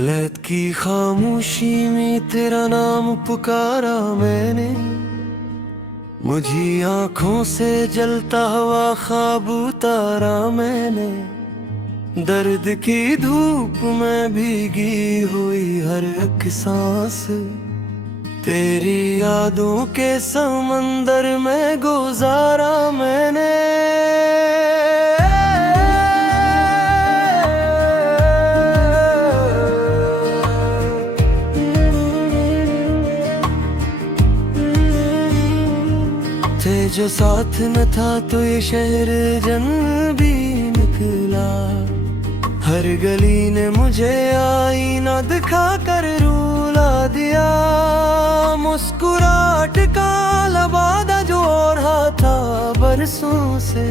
लैत की खामोशी में तेरा नाम पुकारा मैंने, मुझी आंखों से जलता हुआ ख्वाब उतारा मैंने। दर्द की धूप में भीगी हुई हर एक सांस, तेरी यादों के समंदर में गुजारा मैंने। थे जो साथ न था तो ये शहर जन्नत भी निकला। हर गली ने मुझे आईना दिखा कर रुला दिया। मुस्कुराहट का लबादा जो रहा था बरसों से,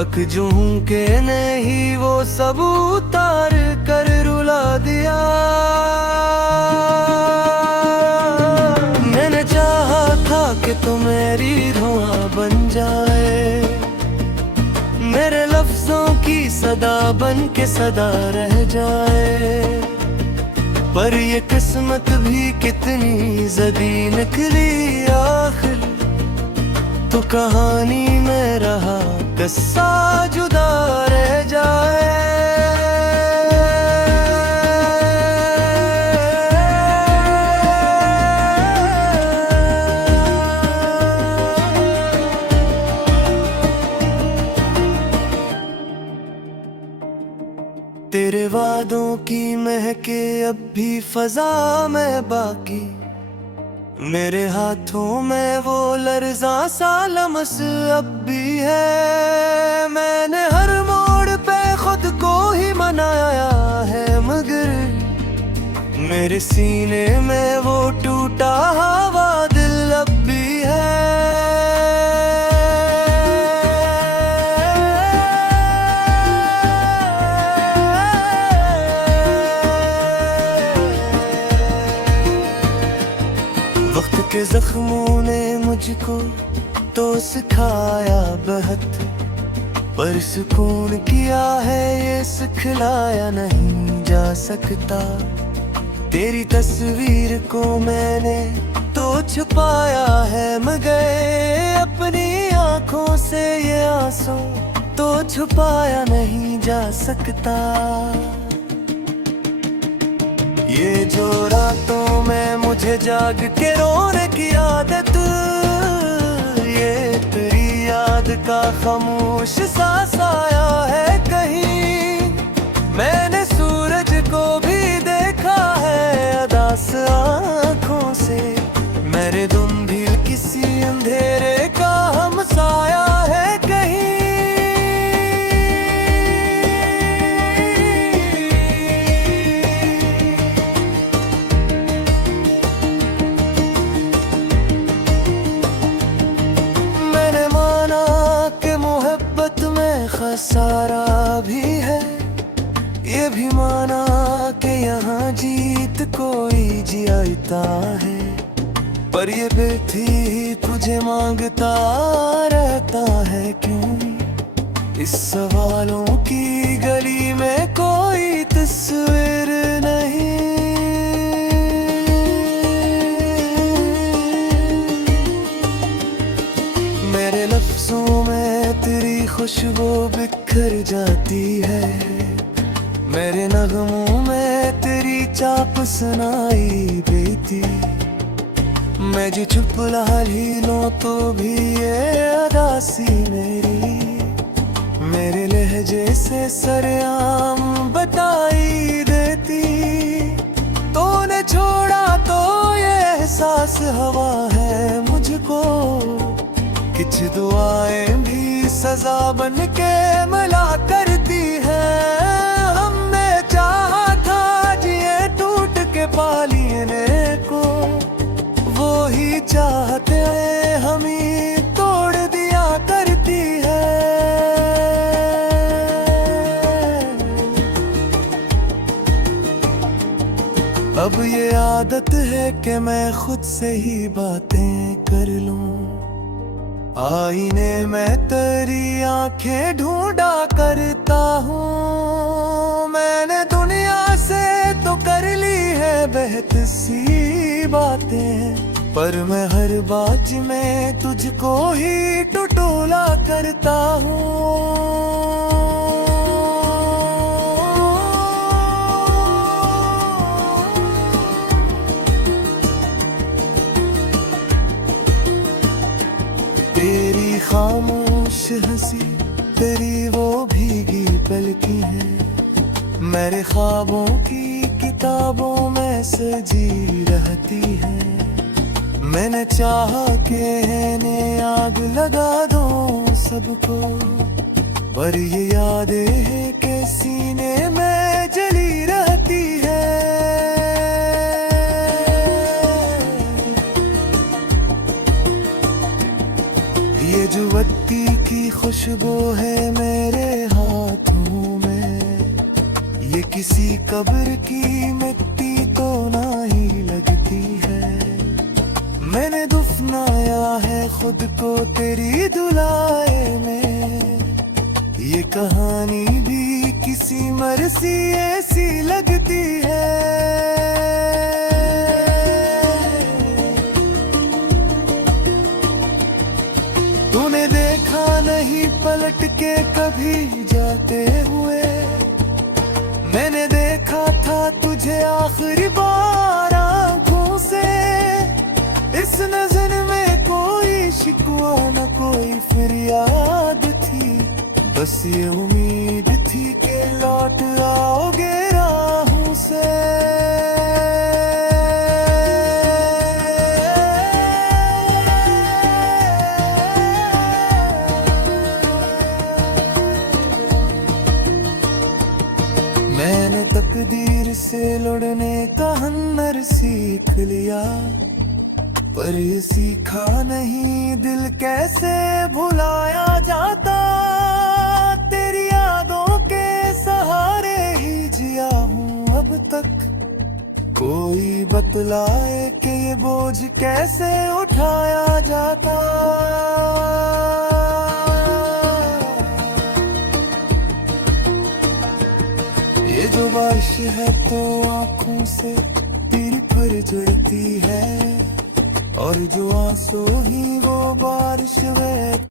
अकजों के नहीं वो सब उतार कर रुला दिया। मैंने चाहा था कि तू मेरी धुआं बन जाए, मेरे लफ्जों की सदा बन के सदा रह जाए। पर ये किस्मत भी कितनी जदी निकली आखिर, तो कहानी में रहा किस्सा जुदा रह जाए। तेरे वादों की महके अब भी फजा में बाकी, मेरे हाथों में वो लर्जा सा लम्स अब भी है। मैंने हर मोड़ पे खुद को ही मनाया है, मगर मेरे सीने में वो टूटा हुआ दिल अब भी है। वक्त के जख्मों ने मुझको तो सिखाया बहुत, पर सुकून किया है ये सिखलाया नहीं जा सकता। तेरी तस्वीर को मैंने तो छुपाया है, मगर अपनी आंखों से ये आंसू तो छुपाया नहीं जा सकता। ये जो रातों में मुझे जाग के रोने की आदत, ये तेरी याद का खामोश सा साया है कहीं। मैंने सूरज को भी देखा है अदास आँखों से, मेरे धुंधिल किसी अंधेरे का हमसाया है कहीं। सारा भी है, ये भी माना कि यहाँ जीत कोई जियाता है। पर ये बेथी तुझे मांगता रहता है क्यों? इस सवालों की गली में कोई तस्वीर नहीं। मेरे लफ्जों में तेरी खुशबू बिखर जाती है, मेरे नगमों में तेरी चाप सुनाई देती। मैं जो चुप ही लूं तो भी ये अदासी मेरी, मेरे लहजे से सरेआम बताई देती। तूने छोड़ा तो ये एहसास हवा है मुझको, कुछ दुआएं भी सजा बन के मिला करती है। हमने चाहा था जिए टूट के पालीने को, वो ही चाहते हम ही तोड़ दिया करती है। अब ये आदत है कि मैं खुद से ही बातें कर लूं, आईने में तेरी आंखें ढूंढा करता हूँ। मैंने दुनिया से तो कर में बहत सी बातें हैं, पर मैं हर बात में तुझको ही टटोला करता हूँ। तेरी खामोश हंसी, तेरी वो भीगी पलकी है, मेरे ख्वाबों की किताबों में सजी रहती है। मैंने चाहा कि ने आग लगा दो सबको, पर ये यादें हैं कि सीने में जली रहती है। ये जुवत्ती की खुशबू है मेरे हाथों में, ये किसी कब्र की मिट्टी तो नहीं लगती है। मैंने दफनाया है खुद को तेरी धुलाई में, ये कहानी भी किसी मरसी ऐसी लगती है। तूने देखा नहीं पलट के कभी जाते हुए, मैंने देखा था तुझे आखिरी बार आंखों से। इस नजर में कोई शिकवा न कोई फरियाद थी, बस ये उम्मीद थी कि लौट आओगे राहों से। मैंने तकदीर से लड़ने का हुनर सीख लिया, पर ये सीखा नहीं दिल कैसे भुलाया जाता। तेरी यादों के सहारे ही जिया हूँ अब तक, कोई बतलाए कि ये बोझ कैसे उठाया जाता। ये जो बारिश है तो आँखों से तीर पर जड़ती है, और जो आंसू ही वो बारिश है।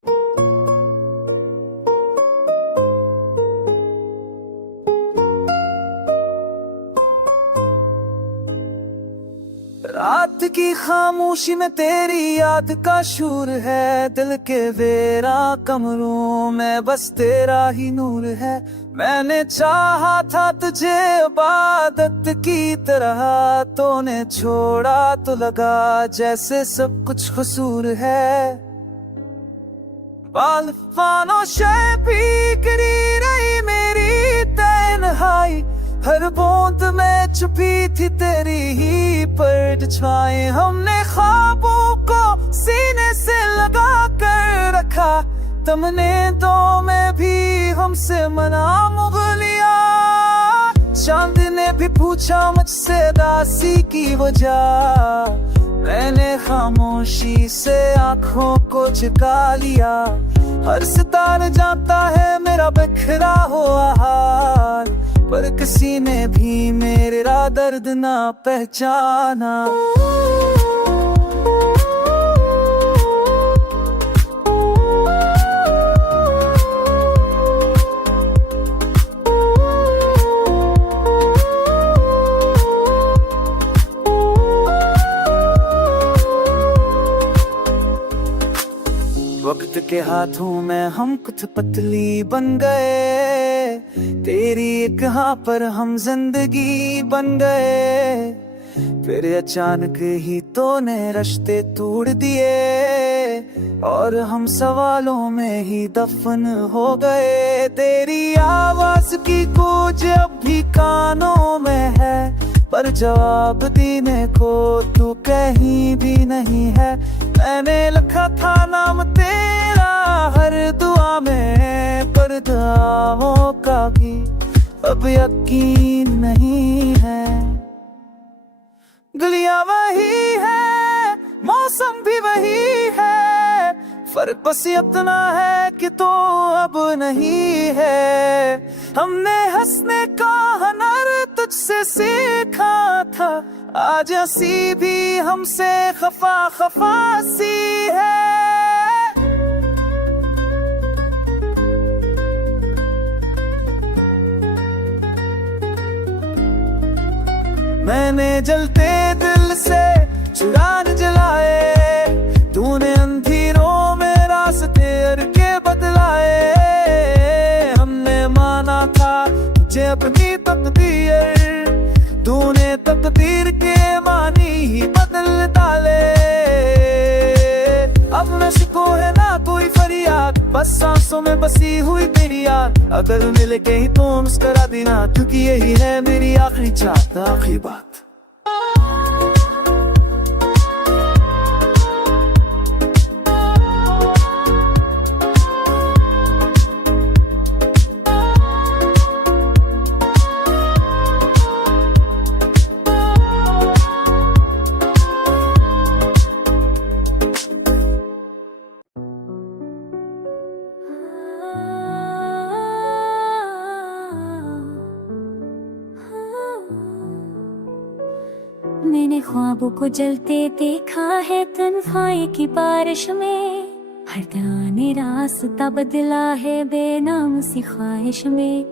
रात की खामोशी में तेरी याद का शूर है, दिल के वेरा कमरों में बस तेरा ही नूर है। मैंने चाहा था तुझे इबादत की तरह, तूने छोड़ा तो लगा जैसे सब कुछ कसूर है। बाल फानोशे बिखरी रही मेरी तन्हाई, हर बूंद में छुपी थी तेरी ही परछाई। हमने ख्वाबों को सीने से लगा कर रखा, तुमने तो में भी हमसे मना मुगलिया। चांद ने भी पूछा मुझसे दासी की वजह, मैंने खामोशी से आंखों को झुका लिया। हर सितारा जानता है मेरा बिखरा हुआ हाल, पर किसी ने भी मेरा दर्द ना पहचाना। वक्त के हाथों में हम कुछ पतली बन गए, तेरी एक हाँ पर हम जिंदगी बन गए। फिर अचानक ही तूने रिश्ते तोड़ दिए, और हम सवालों में ही दफन हो गए। तेरी आवाज की गूंज अब भी कानों में है, पर जवाब देने को तू कहीं भी नहीं है। मैंने लिखा था नाम तेरा हर दुआ में, पर दुआओं का भी अब यकीन नहीं है। गलियां वही है, मौसम भी वही है, फर्क बस इतना है कि तो अब नहीं है। हमने हंसने का हुनर तुझसे सीखा था, आज हंसी भी हमसे खफा खफा सी है। मैंने जलते दिल से चुरान जलाए, तूने अंधेरों में रास्ते के बदलाए। हमने माना था तुझे अपनी तकदीर, तूने तकदीर के मानी ही बदल डाले। अब नशको है ना कोई फरियाद, बस सांसों में बसी हुई तेरी याद। अगर मिल के ही तो मुस्कुरा देना, क्योंकि यही है मेरी आखिरी चाहत, आखिरी बात। मैंने ख्वाबों को जलते देखा है तन्हाई की बारिश में, हर दौरान रास्ता बदला है बेनाम सी ख्वाहिश में।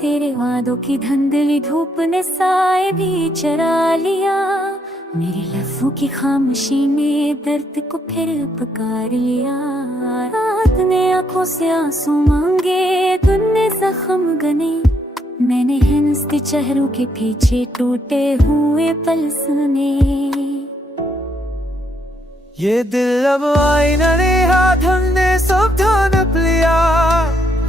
तेरे वादों की धुंधली धूप ने साए भी चरा लिया, मेरे लफ्जों की खामोशी ने दर्द को फिर पुकार लिया। रात ने आंखों से आंसू मांगे, दिन ने जख्म गने, मैंने हंसते चेहरों के पीछे टूटे हुए पल सुने। ये दिल अब आईना ने हाथ हमने सब ढांप लिया,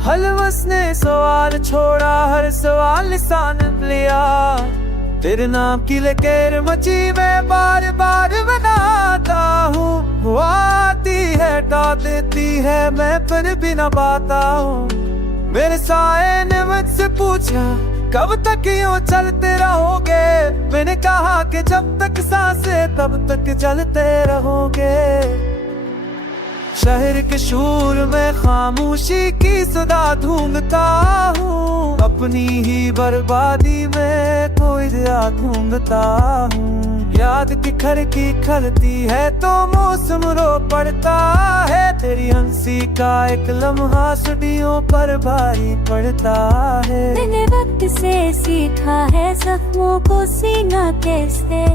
हलवस ने सवाल छोड़ा, हर सवाल निशान लिया। तेरे नाम की लकीर मची मैं बार बार बनाता हूँ, वो आती है डाल देती है मैं पर भी न पाता हूँ। मेरे साए ने मुझसे पूछा कब तक यूं चलते रहोगे, मैंने कहा कि जब तक सांसें तब तक चलते रहोगे। शहर के शोर में खामोशी की सदा ढूंढता हूँ, अपनी ही बर्बादी में कोई दिया ढूंढता हूँ। याद की खरकी खलती है तो मौसम रो पड़ता है, तेरी हंसी का एक लम्हा सदियों पर भारी पड़ता है। मैंने वक्त से सीखा है जख्मों को सीना कैसे,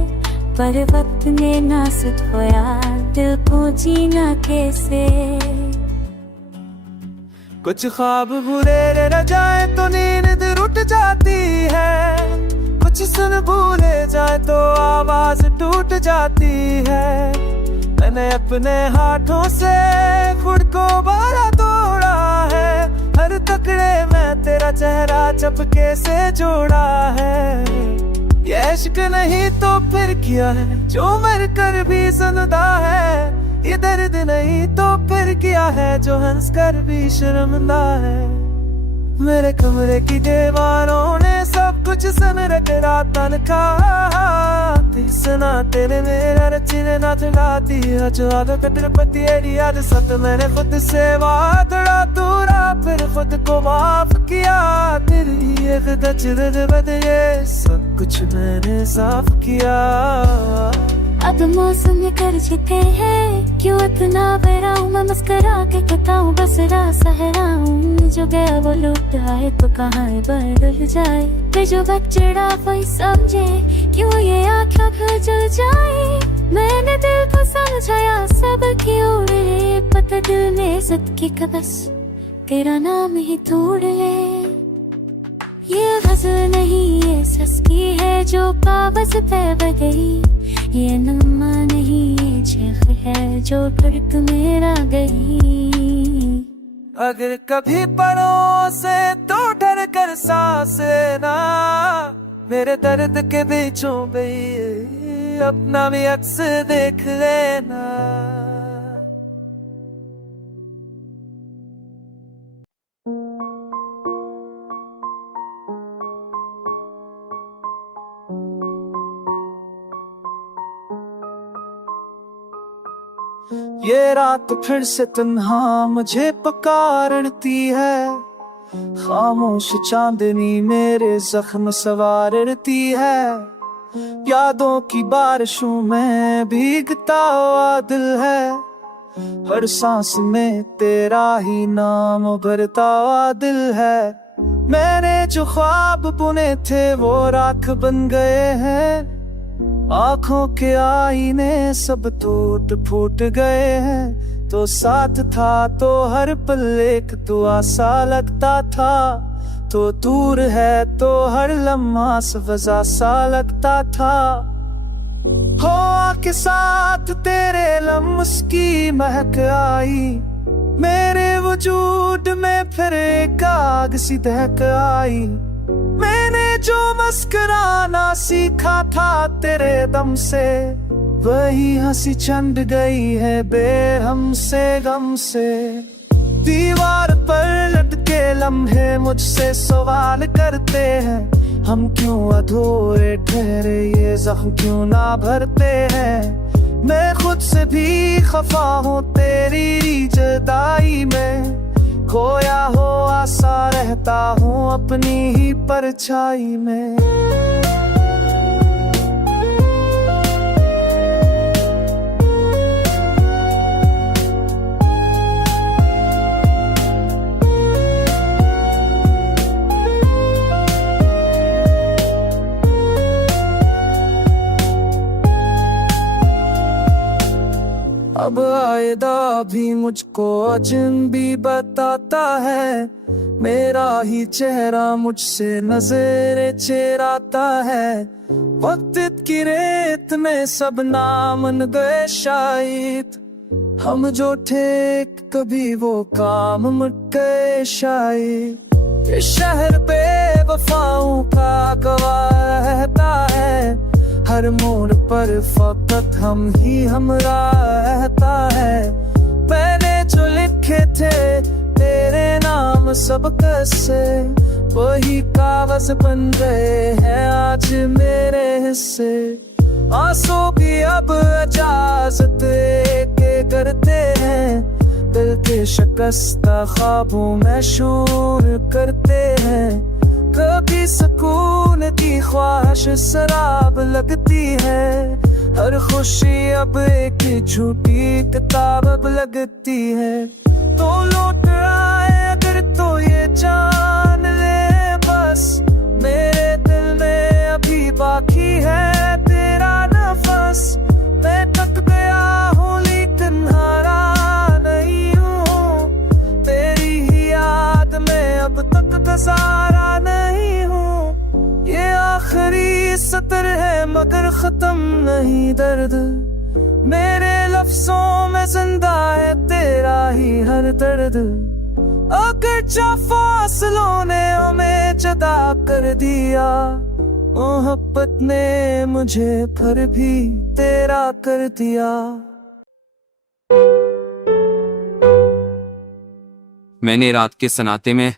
पर वक्त ने ना सिखाया दिल को जीना कैसे। कुछ ख्वाब बुरे रह जाए तो नींद रुट जाती है, कुछ सुन भूले जाए तो आवाज टूट जाती है। मैंने अपने हाथों से खुद को बारा तोड़ा है, हर टुकड़े में तेरा चेहरा चपके से जोड़ा है। ये इश्क नहीं तो फिर क्या है जो मर कर भी सुनता है, ये दर्द नहीं तो फिर क्या है जो हंस कर भी शर्मिंदा है। मेरे कमरे की दीवारों ने सब कुछ सन रख रातन का, सुना तेरे मेरा रचने ना चलाती है जो आदत तिरपति याद सत। मैंने खुद से वादा दूरा फिर खुद को माफ किया, तेरी ये बदले सब कुछ मैंने साफ किया। अब मौसम में कर जीते हैं क्यों इतना बहराऊं, मैं मुस्कुरा के बताऊं बस रासा हैराऊं। जो गया वो लौट आए तो कहाँ बदल जाए, फिर जो बचड़ा वही समझे क्यों ये आँखें फिर जल जाए। मैंने दिल को समझाया सब की ओर, पता दिल में इज्जत की कबस तेरा नाम ही तोड़ ले। ये गज़ल नहीं ये सस्की है जो कागज पे बगई, ये नगमा नहीं ये चेख है जो धड़क मेरा गई। अगर कभी परों से तो डर कर सांस लेना, मेरे दर्द के बीचों भी अपना भी अक्स देख लेना। ये रात फिर से तन्हा मुझे पुकारती है, खामोश चांदनी मेरे जख्म सवारती है। यादों की बारिशों में भीगता हुआ दिल है, हर सांस में तेरा ही नाम उभरता हुआ दिल है। मैंने जो ख्वाब बुने थे वो राख बन गए हैं, आंखों के आईने सब टूट फूट गए हैं। तो साथ था तो हर पल एक दुआ सा लगता था, तो दूर है तो हर लम्हा सवजा सा लगता था। हवा के साथ तेरे लम्स की महक आई, मेरे वजूद में फिर एक आग सी दहक आई। मैंने जो मुस्कुराना सीखा था तेरे दम से, वही हंसी चंद गई है बेरहम से गम से। दीवार पर लटके लम्हे मुझसे सवाल करते हैं, हम क्यों अधूरे ठहरे, ये जख्म क्यों ना भरते हैं। मैं खुद से भी खफा हूँ तेरी जुदाई में, खोया हो आसा रहता हूँ अपनी ही परछाई में। अब आयदा भी मुझको अजनबी बताता है, मेरा ही चेहरा मुझसे नजरें चेराता है। वक्त की रेत में सब नामन गए शायद, हम जो थे कभी वो काम मुट गए शायद। ये शहर बेवफाओं का गवाह रहता है, हर मोड़ पर फकत हम ही हमरा रहता है। मैंने जो लिखे थे तेरे नाम सब कैसे, वही कागज बन गए हैं आज मेरे हिस्से। आंसू भी अब इजाजत के करते हैं, दिल के शिकस्ता ख्वाबों में शूर करते हैं। कभी सुकून की ख्वाहिश शराब लगती है, हर खुशी अब एक झूठी किताब अब लगती है। तो लौट आए अगर तो ये जान ले बस, मेरे दिल में अभी बाकी है तेरा नफस। मैं थक गया हूँ लेकिन हारा नहीं हूँ, तेरी ही याद में अब तक गुजारा नहीं हूँ। ये आखिरी सतर है मगर खत्म नहीं दर्द, मेरे लफ्जों में जिंदा है तेरा ही हर दर्द। अगर जो फासलों ने हमें जुदा कर दिया, मोहब्बत ने मुझे फिर भी तेरा कर दिया। मैंने रात के सनाते में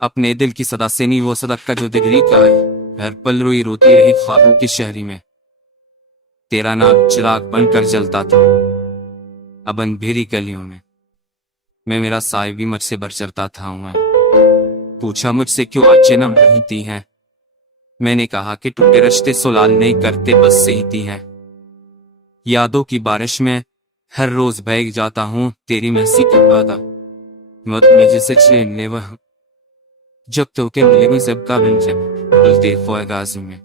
अपने दिल की सदा से नहीं वो सदक का जो दिगरी का है, हर पल रोई रोती रही ख्वाबों की शहरी में। तेरा नाम चिराग बनकर जलता था अब अंधेरी गलियों में, मैं मेरा साय भी मुझसे बढ़ चढ़ता था। मैं पूछा मुझसे क्यों आज जन्म रहती है, मैंने कहा कि टूटे रिश्ते सुलाल नहीं करते बस सहती हैं। यादों की बारिश में हर रोज भीग जाता हूँ तेरी महसी की वादा, मत मुझे से छेड़ने वह जब तो के मिले भी सबका बिंजम बोलते फ़ोएगाज़ में।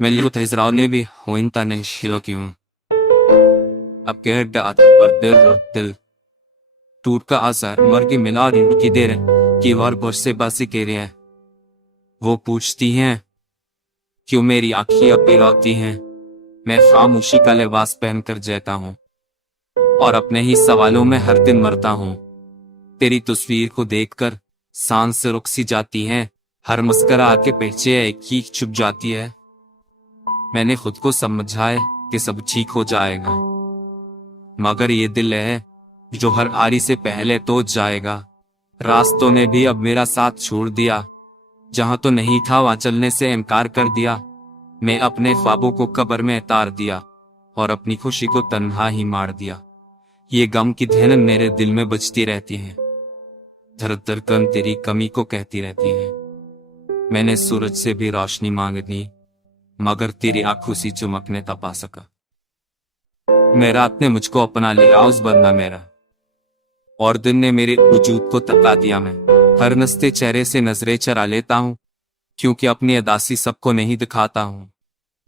मैं लियो तहज़राव ने भी हो इंता नहीं शिलो क्यों, अब कह डात पर दिल टूट का आसार मर के मिला दिन की देर की वार बोझ से बासी कह रहे हैं। वो पूछती हैं क्यों मेरी आँखें अब पिघलती हैं, मैं खामोशी का लिबास पहनकर जाता हूँ और अपने ही सवालों में हर दिन मरता हूँ। तेरी तस्वीर को देखकर सांस से रुक सी जाती हैं, हर मुस्कुरा के पीछे एक ही छुप जाती है। मैंने खुद को समझाए कि सब ठीक हो जाएगा, मगर ये दिल है जो हर आरी से पहले तो जाएगा। रास्तों ने भी अब मेरा साथ छोड़ दिया, जहां तो नहीं था वहां चलने से इनकार कर दिया। मैं अपने ख्वाबों को कब्र में उतार दिया और अपनी खुशी को तन्हा ही मार दिया। ये गम की धड़कन मेरे दिल में बजती रहती है, धड़कन तेरी कमी को कहती रहती है। मैंने सूरज से भी रोशनी मांग ली, मगर तेरी आंखों सी चमकने तपा सका। मैं रात ने मुझको अपना लिया उस बंदा मेरा, और दिन ने मेरे वजूद को तपा दिया। मैं हर नस्ते चेहरे से नजरें चरा लेता हूँ, क्योंकि अपनी अदासी सबको नहीं दिखाता हूँ।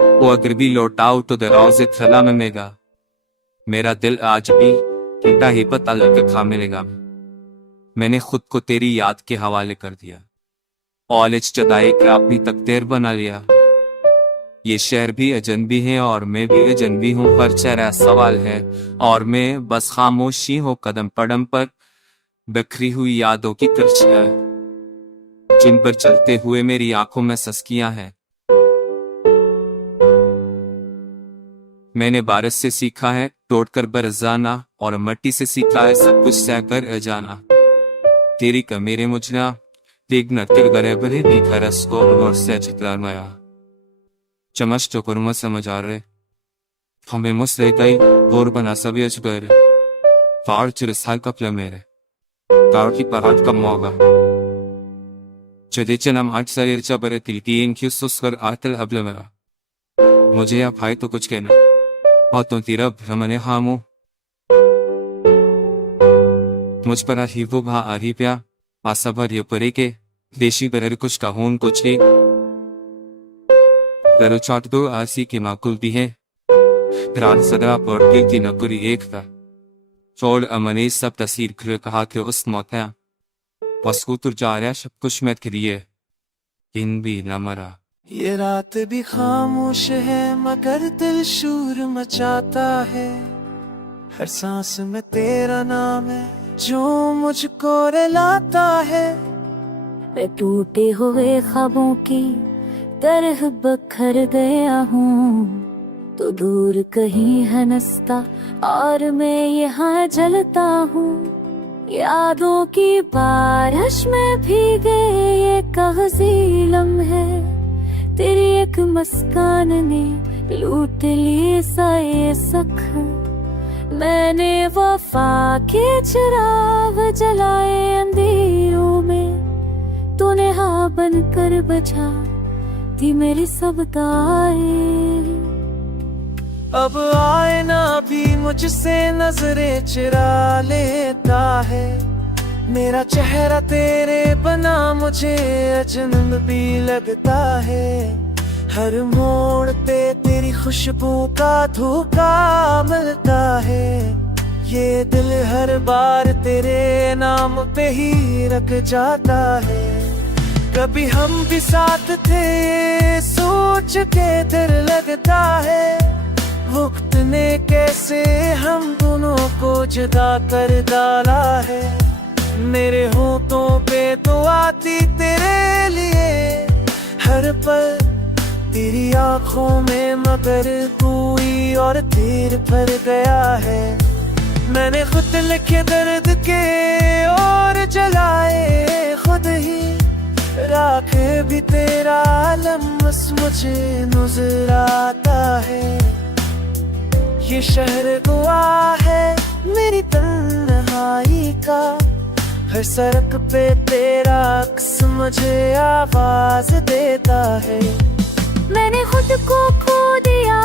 वो अगर भी लौटाओ तो दरवाजे थला में मेगा, मेरा दिल आज भी टूटा ही पता लगा मिलेगा। मैंने खुद को तेरी याद के हवाले कर दिया, औलिच चदाई का अपनी तकदीर बना लिया। ये शहर भी अजनबी है और मैं भी अजनबी हूँ, पर चेहरा सवाल है और मैं बस खामोशी हो कदम पड़म पर बिखरी हुई यादों की तिरछियां, जिन पर चलते हुए मेरी आंखों में सस्कियां हैं। मैंने बारिश से सीखा है तोड़कर बरस जाना, और मट्टी से सीखा है सब कुछ सहकर जाना। तेरी का मेरे मुझना देखना तिर गरे बरे देखा रस को और से चित्रार माया चमच तो कुरमा समझ आ रहे हमें मुस्ले कई बोर बना सभी अजगर फाड़ चिरसाल कपले मेरे तार की परात कम होगा चदे चनम आठ सरेर चबरे तिलकी इन क्यों सुस्कर आतल हबले मेरा मुझे या भाई तो कुछ कहना और तो तेरा भ्रमने हामो मुझ पर ही वो भा आ रही प्या आशा भर ये परे के देशी बरर कुछ कहून कुछ ही दरो चाट दो आसी की माकुल भी है रात सदा पड़ती थी नकुरी एक था छोड़ अमने सब तस्वीर खुले कहा कि उस मौत वस्कुतर जा रहा सब कुछ मैं करिए इन भी न मरा। ये रात भी खामोश है मगर दिल शूर मचाता है, हर सांस में तेरा नाम है जो मुझको रुलाता है। मैं टूटे हुए ख्वाबों की तरह बखर गया हूँ, तो दूर कहीं है नस्ता और मैं यहाँ जलता हूँ। यादों की बारिश में भीगे ये कागजी लम्हे, तेरी एक मुस्कान ने लूट लिए साए सख। मैंने वफा के चिराग जलाए अंधेरों में, तूने हाँ बनकर बचा दी मेरी सब दाएं। अब आईना भी मुझसे नजरें चुरा लेता है, मेरा चेहरा तेरे बना मुझे अजनबी लगता है। हर मोड़ पे तेरी खुशबू का धोखा मिलता है, ये दिल हर बार तेरे नाम पे ही रख जाता है। कभी हम भी साथ थे सोच के दिल लगता है, वक्त ने कैसे हम दोनों को जुदा कर डाला है। मेरे होठों पे तो आती तेरे लिए हर पल, तेरी आंखों में मगर कोई और तीर भर गया है। मैंने खुद लिखे दर्द के और जलाए खुद ही, राख भी तेरा आलम बस मुझे नजर आता है। ये शहर गवाह है मेरी तन्हाई का, हर सड़क पे तेरा अक्स मुझे आवाज देता है। मैंने खुद को खो दिया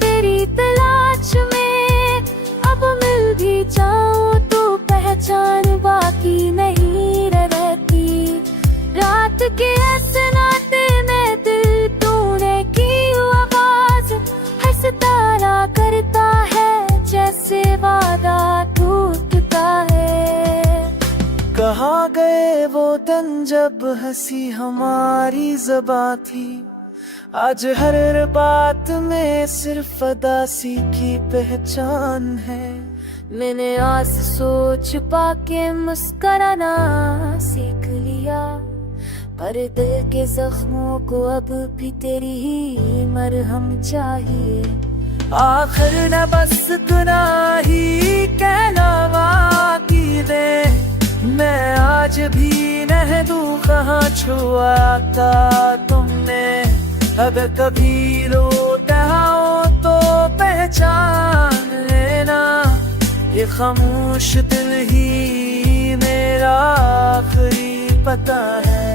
तेरी तलाश में, अब मिल भी जाऊं तो पहचान बाकी नहीं रहती। रात के ऐसे नाते में दिल तूने की आवाज, हर सितारा करता है जैसे वादा टूटता है। कहाँ गए वो दिन जब हंसी हमारी ज़बां थी, आज हर बात में सिर्फ अदासी की पहचान है। मैंने आस सोच पाके मुस्कुराना सीख लिया, पर दिल के जख्मों को अब भी तेरी ही मरहम चाहिए। आखिर न बस गुनाही कहना बाकी दे, मैं आज भी नह दूं कहाँ छुआ था तुमने। अगर कभी रोता हो तो पहचान लेना, ये खामोश दिल ही मेरा आखिरी पता है।